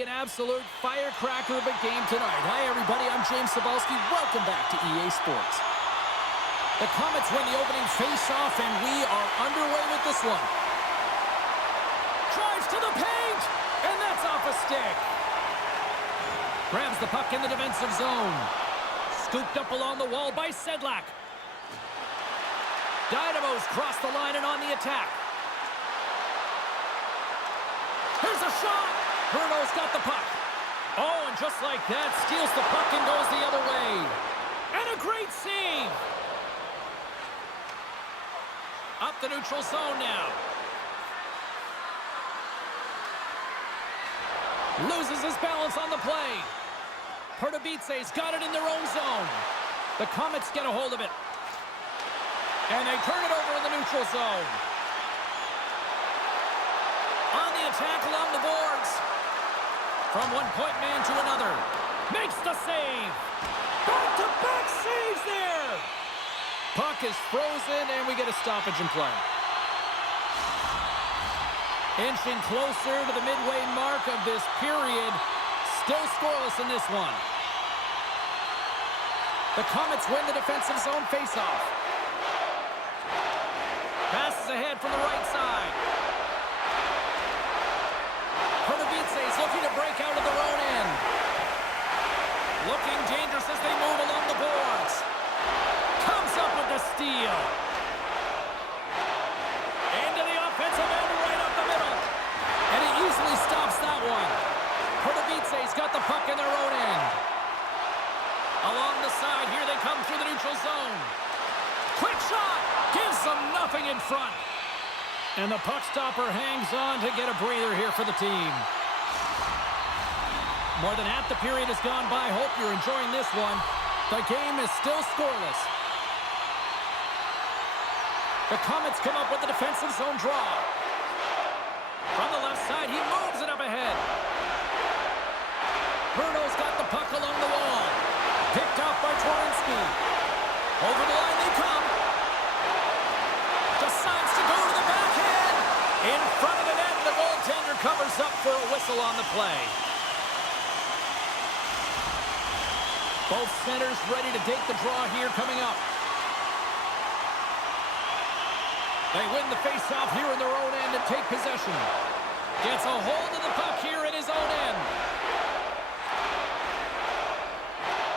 be an absolute firecracker of a game tonight. Hi, everybody. I'm James Cebulski. Welcome back to EA Sports. The Komets win the opening face-off, and we are underway with this one. Drives to the paint, and that's off a stick. Grabs the puck in the defensive zone. Scooped up along the wall by Sedlak. Dynamo's crossed the line and on the attack. Here's a shot. Brno's got the puck. Oh, and just like that, steals the puck and goes the other way. And a great save. Up the neutral zone now. Loses his balance on the play. Pardubice's got it in their own zone. The Komets get a hold of it. And they turn it over in the neutral zone. On the attack along the boards. From one point man to another. Makes the save. Back-to-back saves there. Puck is frozen, and we get a stoppage in play. Inching closer to the midway mark of this period. Still scoreless in this one. The Komets win the defensive zone faceoff. Passes ahead from the right side. Pardubice's looking to break out of their own end. Looking dangerous as they move along the boards. Comes up with the steal. Into the offensive end right up the middle. And he easily stops that one. Pardubice's got the puck in their own end. Along the side, here they come through the neutral zone. Quick shot! Gives them nothing in front. And the puck stopper hangs on to get a breather here for the team. More than half the period has gone by. Hope you're enjoying this one. The game is still scoreless. The Komets come up with the defensive zone draw. From the left side, he moves it up ahead. Brno's got the puck along the wall. Picked out by Twarinski. Over the line they come. Decides to go to the backhand. In front of the net, the goaltender covers up for a whistle on the play. Both centers ready to take the draw here coming up. They win the faceoff here in their own end and take possession. Gets a hold of the puck here in his own end.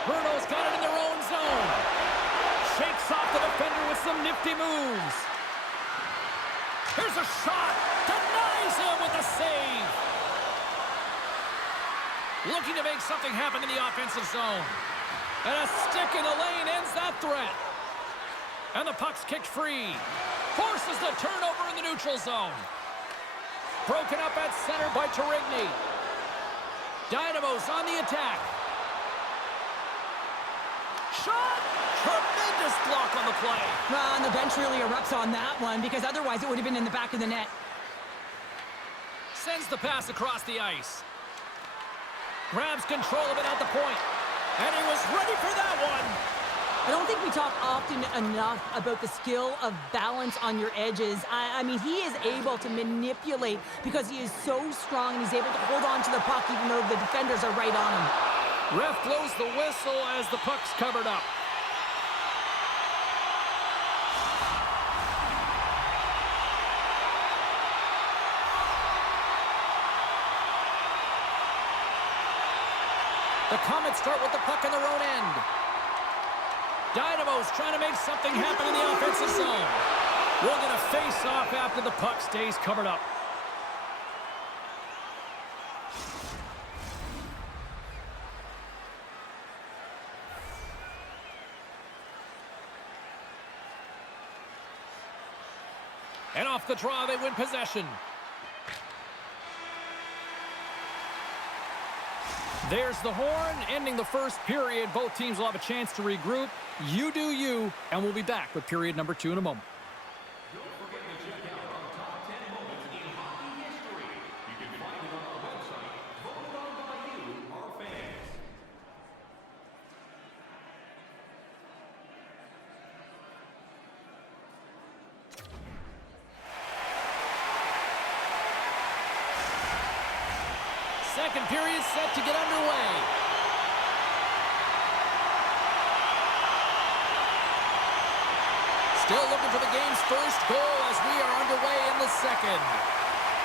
Brno's got it in their own zone. Shakes off the defender with some nifty moves. Here's a shot. Denies him with a save. Looking to make something happen in the offensive zone. And a stick in the lane ends that threat. And the puck's kicked free. Forces the turnover in the neutral zone. Broken up at center by Torigny. Dynamo's on the attack. Shot! Tremendous block on the play. And the bench really erupts on that one because otherwise it would have been in the back of the net. Sends the pass across the ice. Grabs control of it at the point. And he was ready for that one. I don't think we talk often enough about the skill of balance on your edges. I mean, he is able to manipulate because he is so strong and he's able to hold on to the puck even though the defenders are right on him. Ref blows the whistle as the puck's covered up. The Komets start with the puck in their own end. Dynamo's trying to make something happen in the offensive zone. We'll get a face-off after the puck stays covered up. And off the draw, they win possession. There's the horn, ending the first period. Both teams will have a chance to regroup. You do you, and we'll be back with period number 2 in a moment. Don't forget to check out our top 10 moments in hockey history. You can find it on our website, voted on by you, our fans. second period set to get underway. Still looking for the game's first goal as we are underway in the second.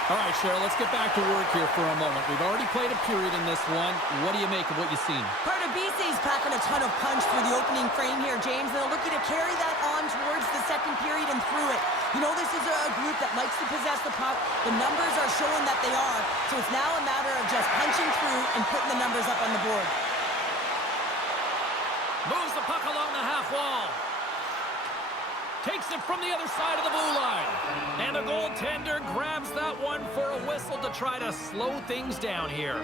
All right, Cheryl, let's get back to work here for a moment. We've already played a period in this one. What do you make of what you've seen? Pardubice is packing a ton of punch through the opening frame here, James. They're looking to carry that on towards the second period and through it. You know, this is a group that likes to possess the puck. The numbers are showing that they are. So it's now a matter of just punching through and putting the numbers up on the board. Moves the puck along the half wall. Takes it from the other side of the blue line. And the goaltender grabs that one for a whistle to try to slow things down here.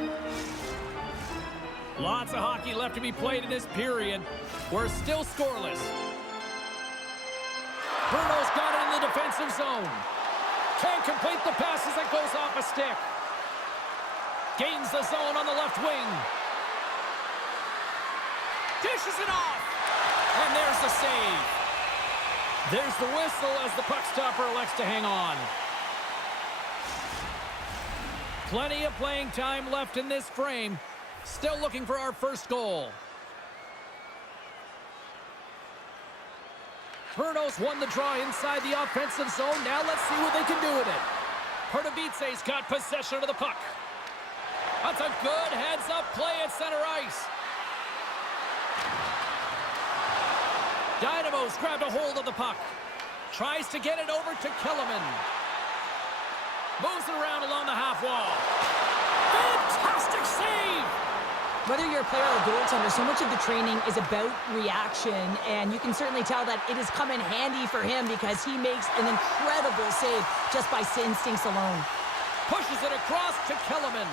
Lots of hockey left to be played in this period. We're still scoreless. Brno's got it in the defensive zone. Can't complete the pass as it goes off a stick. Gains the zone on the left wing. Dishes it off. And there's the save. There's the whistle as the puck stopper elects to hang on. Plenty of playing time left in this frame. Still looking for our first goal. Brno's won the draw inside the offensive zone. Now let's see what they can do with it. Pardubice's got possession of the puck. That's a good heads-up play at center ice. Dynamo's grabbed a hold of the puck. Tries to get it over to Kellerman. Moves it around along the half wall. Fantastic save! Whether you're a player or a goaltender, so much of the training is about reaction, and you can certainly tell that it has come in handy for him because he makes an incredible save just by instincts alone. Pushes it across to Kellerman.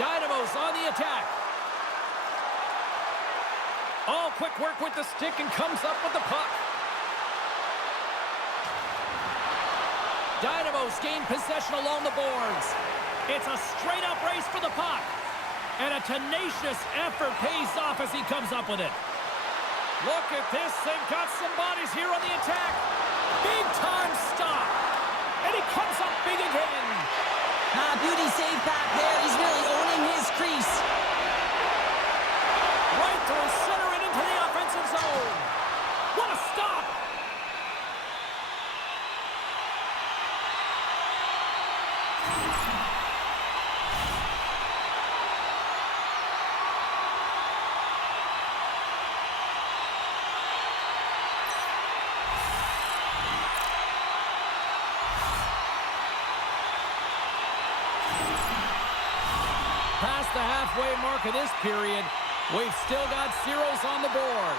Dynamo's on the attack. All quick work with the stick and comes up with the puck. Dynamo's gained possession along the boards. It's a straight-up race for the puck. And a tenacious effort pays off as he comes up with it. Look at this. They've got some bodies here on the attack. Big-time stop. And he comes up big again. Beauty save back there. He's really owning his crease. Right through center and into the offensive zone. What a stop! Past the halfway mark of this period, we've still got zeros on the board.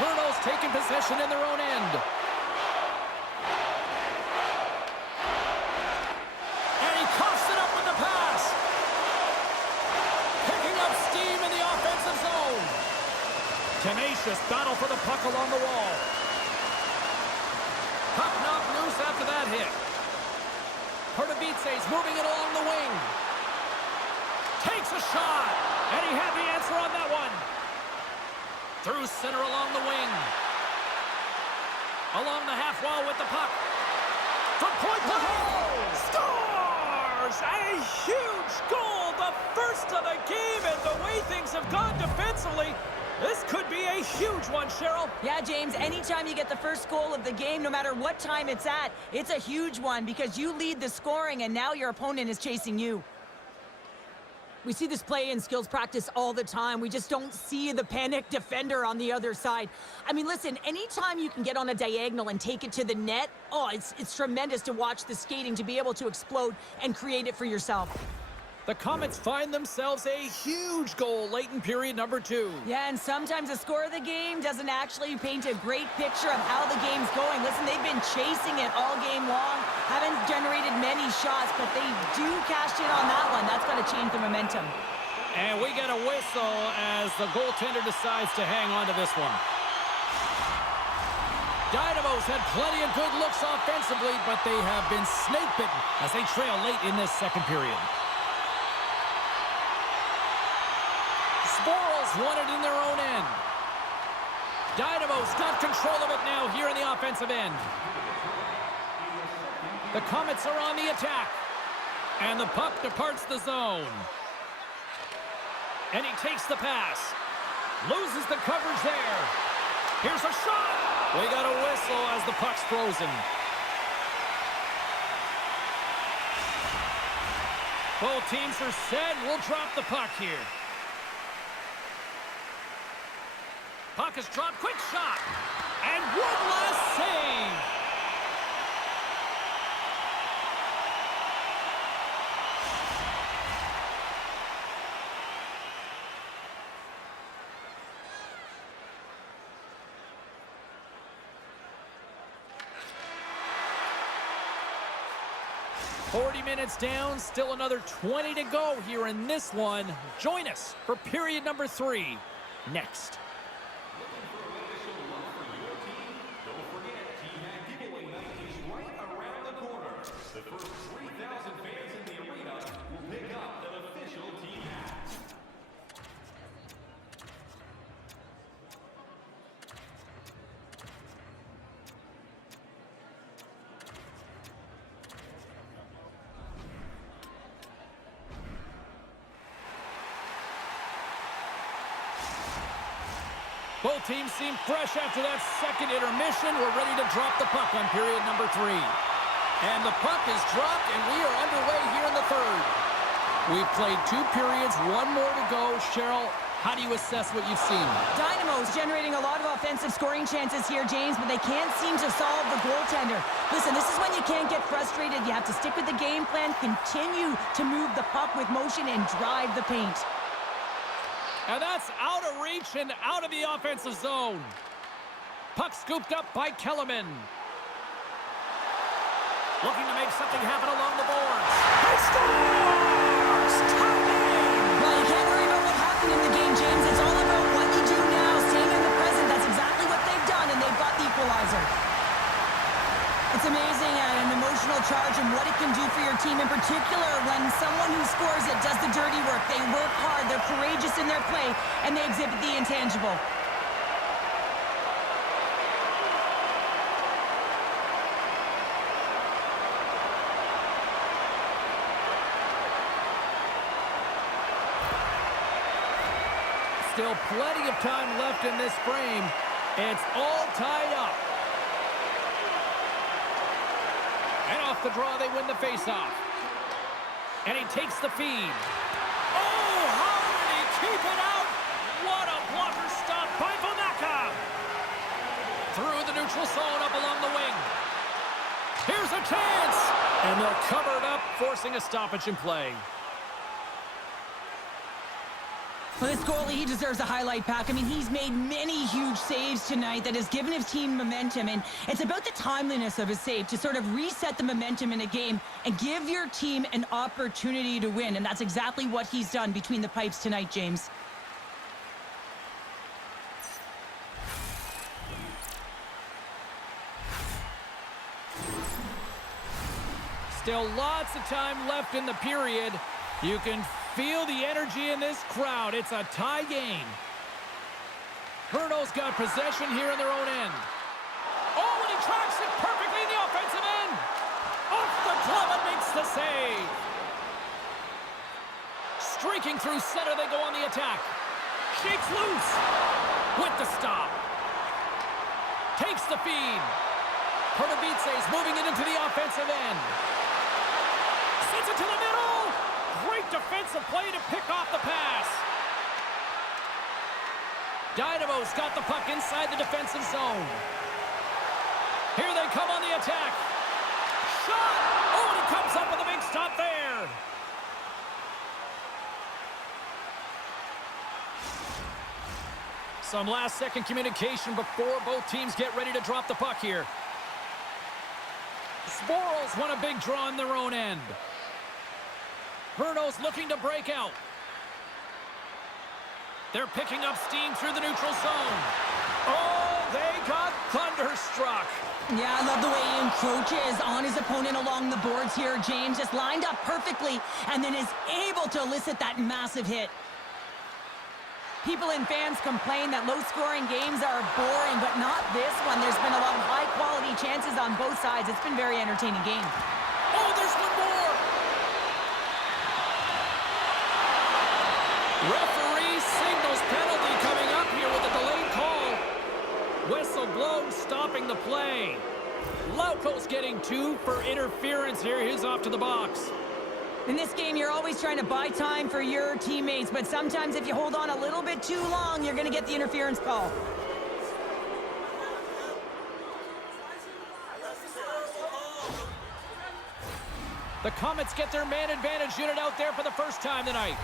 Brno's taking possession in their own end. And he coughs it up with the pass. Picking up steam in the offensive zone. Tenacious battle for the puck along the wall. Puck knocked loose after that hit. Pardubice's moving it along the wing. Takes a shot. And he had the answer on that one. Through center along the wing. Along the half wall with the puck. From point blank. Scores! A huge goal. The first of the game. And the way things have gone defensively, this could be a huge one, Cheryl. Yeah, James, anytime you get the first goal of the game, no matter what time it's at, it's a huge one because you lead the scoring and now your opponent is chasing you. We see this play in skills practice all the time. We just don't see the panic defender on the other side. I mean, listen, anytime you can get on a diagonal and take it to the net, oh, it's tremendous to watch the skating, to be able to explode and create it for yourself. The Komets find themselves a huge goal late in period number 2. Yeah, and sometimes the score of the game doesn't actually paint a great picture of how the game's going. Listen, they've been chasing it all game long, haven't generated many shots, but they do cash in on that one. That's got to change the momentum. And we get a whistle as the goaltender decides to hang on to this one. Dynamo's had plenty of good looks offensively, but they have been snake-bitten as they trail late in this second period. Sporals won it in their own end. Dynamo's got control of it now here in the offensive end. The Komets are on the attack. And the puck departs the zone. And he takes the pass. Loses the coverage there. Here's a shot. We got a whistle as the puck's frozen. Both teams are set. We'll drop the puck here. Puck is dropped. Quick shot. And one last save. .40 minutes down, still another 20 to go here in this one. Join us for period number 3 next. Looking for a way to show love for your team? Don't forget, Team Hat Giveaway Night is right around the corner. The first 3,000 fans in the arena will pick up an official Team Hat. Both teams seem fresh after that second intermission. We're ready to drop the puck on period number 3. And the puck is dropped, and we are underway here in the third. We've played 2 periods, 1 more to go. Cheryl, how do you assess what you've seen? Dynamo's generating a lot of offensive scoring chances here, James, but they can't seem to solve the goaltender. Listen, this is when you can't get frustrated. You have to stick with the game plan, continue to move the puck with motion, and drive the paint. And that's out of reach and out of the offensive zone. Puck scooped up by Kellerman. Looking to make something happen along the boards. He scores! Tie game! Well, you can't worry about what happened in the game, James. It's all about what you do now, staying in the present. That's exactly what they've done, and they've got the equalizer. It's amazing an emotional charge and what it can do for your team, in particular when someone who scores it does the dirty work. They work hard, they're courageous in their play, and they exhibit the intangible. Still plenty of time left in this frame. It's all tied up. And off the draw, they win the faceoff. And he takes the feed. Oh, how did he keep it out? What a blocker stop by Kometa. Through the neutral zone, up along the wing. Here's a chance. And they'll cover it up, forcing a stoppage in play. Well, this goalie, he deserves a highlight pack. I mean, he's made many huge saves tonight that has given his team momentum, and it's about the timeliness of his save to sort of reset the momentum in a game and give your team an opportunity to win, and that's exactly what he's done between the pipes tonight, James. Still lots of time left in the period. You can feel the energy in this crowd. It's a tie game. Brno's got possession here in their own end. Oh, and he tracks it perfectly in the offensive end. Off the glove and makes the save. Streaking through center, they go on the attack. Shakes loose with the stop. Takes the feed. Pardubice is moving it into the offensive end. Sends it to the middle. Great defensive play to pick off the pass. Dynamo's got the puck inside the defensive zone. Here they come on the attack. Shot! Oh, and he comes up with a big stop there. Some last-second communication before both teams get ready to drop the puck here. Sporals want a big draw in their own end. Brno's looking to break out. They're picking up steam through the neutral zone. Oh, they got thunderstruck. Yeah, I love the way he encroaches on his opponent along the boards here, James. Just lined up perfectly and then is able to elicit that massive hit. People and fans complain that low-scoring games are boring, but not this one. There's been a lot of high-quality chances on both sides. It's been a very entertaining game. Oh, there's one more! Referee signals penalty coming up here with a delayed call. Whistle blows, stopping the play. Lauko's getting 2 for interference here. He's off to the box. In this game, you're always trying to buy time for your teammates, but sometimes if you hold on a little bit too long, you're going to get the interference call. The Komets get their man advantage unit out there for the first time tonight.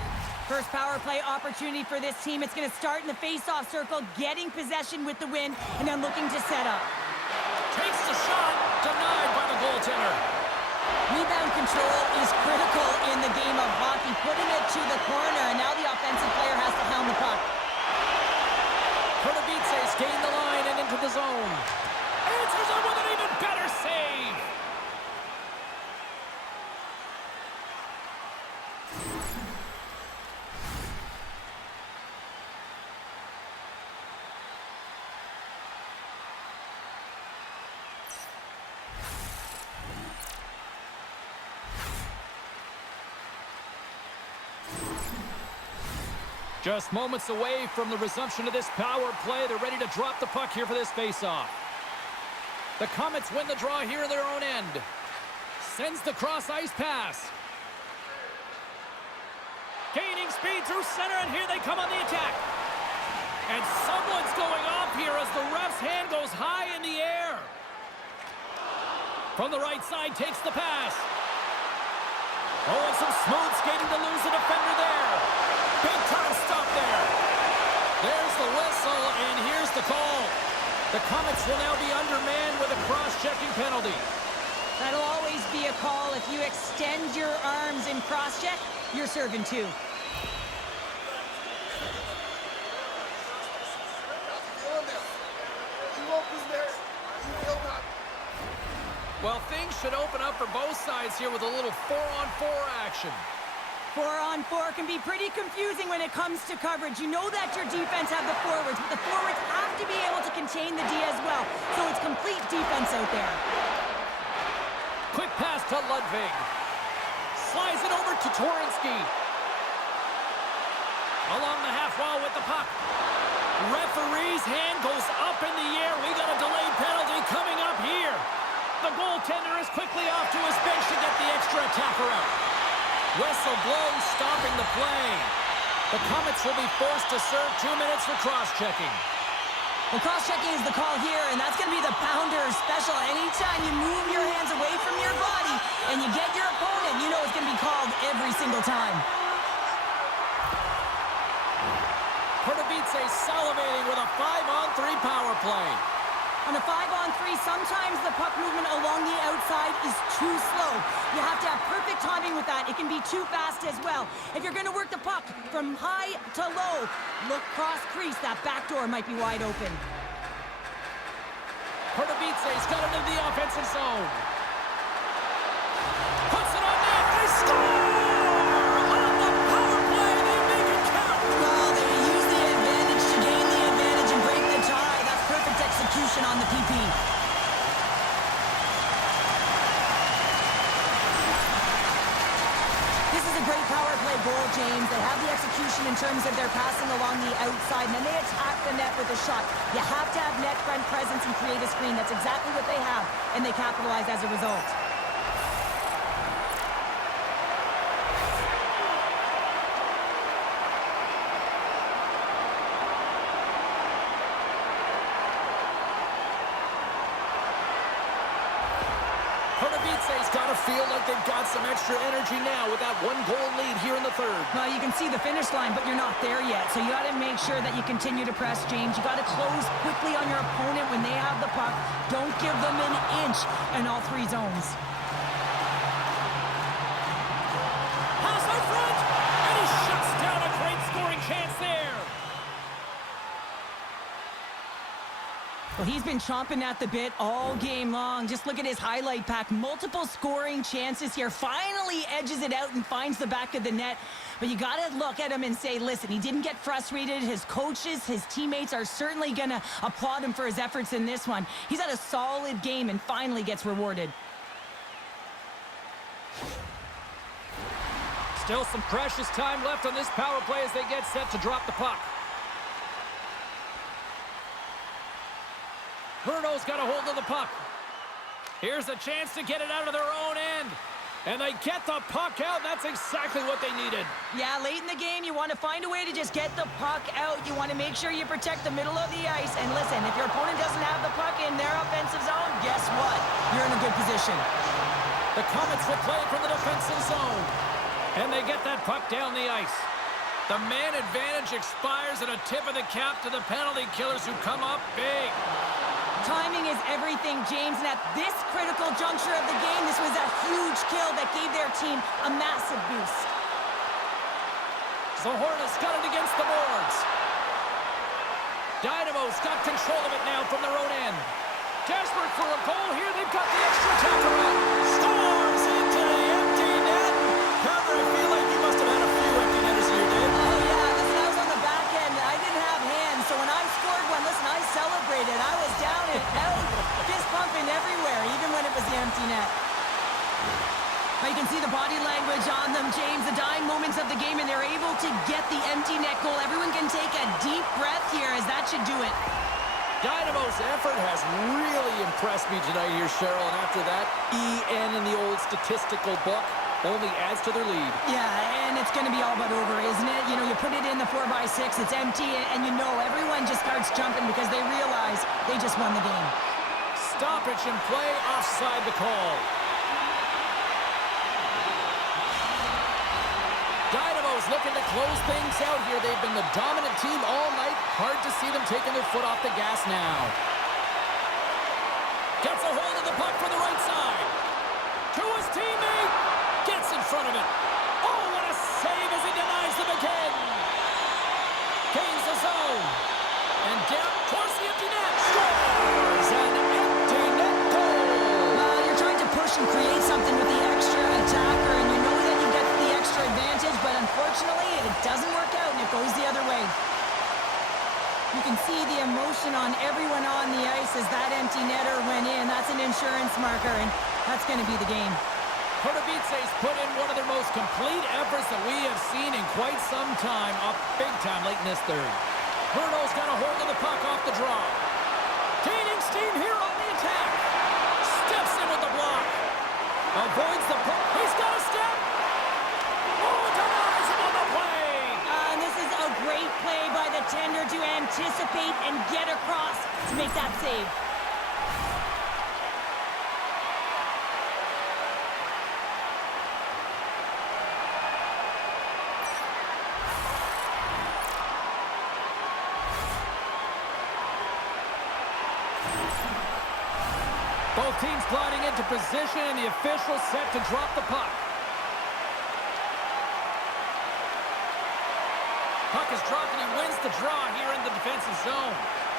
First power play opportunity for this team. It's going to start in the face-off circle, getting possession with the win, and then looking to set up. Takes the shot, denied by the goaltender. Rebound control is critical in the game of hockey, putting it to the corner, and now the offensive player has to hound the puck. Pardubice gained the line and into the zone. Answers it with an even better save. Just moments away from the resumption of this power play. They're ready to drop the puck here for this faceoff. The Komets win the draw here in their own end. Sends the cross-ice pass. Gaining speed through center, and here they come on the attack. And someone's going off here as the ref's hand goes high in the air. From the right side, takes the pass. Oh, and some smooth skating to lose the defender there. Big time stop there. There's the whistle, and here's the call. The Komets will now be undermanned with a cross-checking penalty. That'll always be a call. If you extend your arms in cross-check, you're serving 2. Well, things should open up for both sides here with a little 4-on-4 action. 4-on-4 can be pretty confusing when it comes to coverage. You know that your defense have the forwards, but the forwards have to be able to contain the D as well. So it's complete defense out there. Quick pass to Ludwig. Slides it over to Torensky. Along the half wall with the puck. Referee's hand goes up in the air. We got a delayed penalty coming up here. The goaltender is quickly off to his bench to get the extra attacker out. Whistle blows, stopping the play. The Komets will be forced to serve 2 minutes for cross-checking. Well, cross-checking is the call here, and that's going to be the pounder special. Anytime you move your hands away from your body and you get your opponent, you know it's going to be called every single time. Pardubice salivating with a 5-on-3 power play. On a 5-on-3, sometimes the puck movement along the outside is too slow. You have to have perfect timing with that. It can be too fast as well. If you're going to work the puck from high to low, look cross crease. That back door might be wide open. Pardubice's got it into the offensive zone. Puts it on net. They score! On the power play, they make it count. Well, they use the advantage to gain the advantage and break the tie. That's perfect execution on the PP. This is a great power play goal, James. They have the execution in terms of their passing along the outside, and then they attack the net with a shot. You have to have net front presence and create a screen. That's exactly what they have, and they capitalize as a result. Pardubice's got to feel like they've got some extra energy now with that 1-goal lead here in the third. Well, you can see the finish line, but you're not there yet. So you got to make sure that you continue to press, James. You got to close quickly on your opponent when they have the puck. Don't give them an inch in all 3 zones. Pass out front, and he shuts down a great scoring chance there. Well, he's been chomping at the bit all game long. Just look at his highlight pack. Multiple scoring chances here. Finally edges it out and finds the back of the net. But you got to look at him and say, listen, he didn't get frustrated. His coaches, his teammates are certainly going to applaud him for his efforts in this one. He's had a solid game and finally gets rewarded. Still some precious time left on this power play as they get set to drop the puck. Brno's got a hold of the puck. Here's a chance to get it out of their own end. And they get the puck out. That's exactly what they needed. Yeah, late in the game, you want to find a way to just get the puck out. You want to make sure you protect the middle of the ice. And listen, if your opponent doesn't have the puck in their offensive zone, guess what? You're in a good position. The Komets will play from the defensive zone. And they get that puck down the ice. The man advantage expires at a tip of the cap to the penalty killers who come up big. Timing is everything, James, and at this critical juncture of the game, this was a huge kill that gave their team a massive boost. The Hornets got it against the boards. Dynamo's got control of it now from their own end. Desperate for a goal here, they've got the extra tackle. Scores into the empty net. Carver, I feel like you must have had a few empty netters here, Dave. Oh, yeah, listen, I was on the back end. I didn't have hands, so when I scored one, listen, I celebrated. I was down and out, fist pumping everywhere, even when it was the empty net. Now you can see the body language on them, James, the dying moments of the game, and they're able to get the empty net goal. Everyone can take a deep breath here, as that should do it. Dynamo's effort has really impressed me tonight here, Cheryl, and after that, EN in the old statistical book only adds to their lead. Yeah, and it's going to be all but over, isn't it? You know, you put it in the 4x6, it's empty, and you know everyone just starts jumping because they realize they just won the game. Stoppage and play offside the call. Dynamo's looking to close things out here. They've been the dominant team all night. Hard to see them taking their foot off the gas now. Gets a hold of the puck from the right side. To his teammate. Gets in front of it. Oh, what a save as he denies them again. Gains the zone. And down towards the empty net. Scores an empty net goal. You're trying to push and create something with the extra attacker, and you know that you get the extra advantage, but unfortunately, it doesn't work out, and it goes the other way. You can see the emotion on everyone on the ice as that empty netter went in. That's an insurance marker, and that's going to be the game. Pardubice's put in one of their most complete efforts that we have seen in quite some time, up big time late in this third. Brno's got a hold of the puck off the draw. Gaining steam here on the attack. Steps in with the block. Avoids the puck. He's got a step. Oh, denies him on the play. And this is a great play by the tender to anticipate and get across to make that save. Both teams gliding into position, and the official set to drop the puck. Puck is dropped, and he wins the draw here in the defensive zone.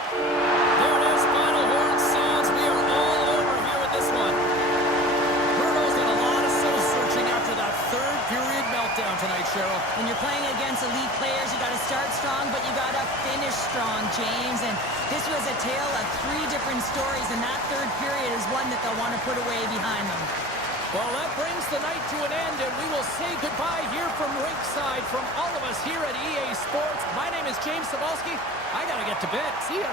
There it is, final horn sounds. We are all over here with this one. Brno's done a lot of soul-searching after that third period meltdown tonight, Cheryl. When you're playing against elite players, you got to start strong, but you got to finish strong, James. And this was a tale of three different stories, and that third period is one that they'll want to put away behind them. Well, that brings the night to an end, and we will say goodbye here from ringside from all of us here at EA Sports. My name is James Cebulski. I got to get to bed. See ya.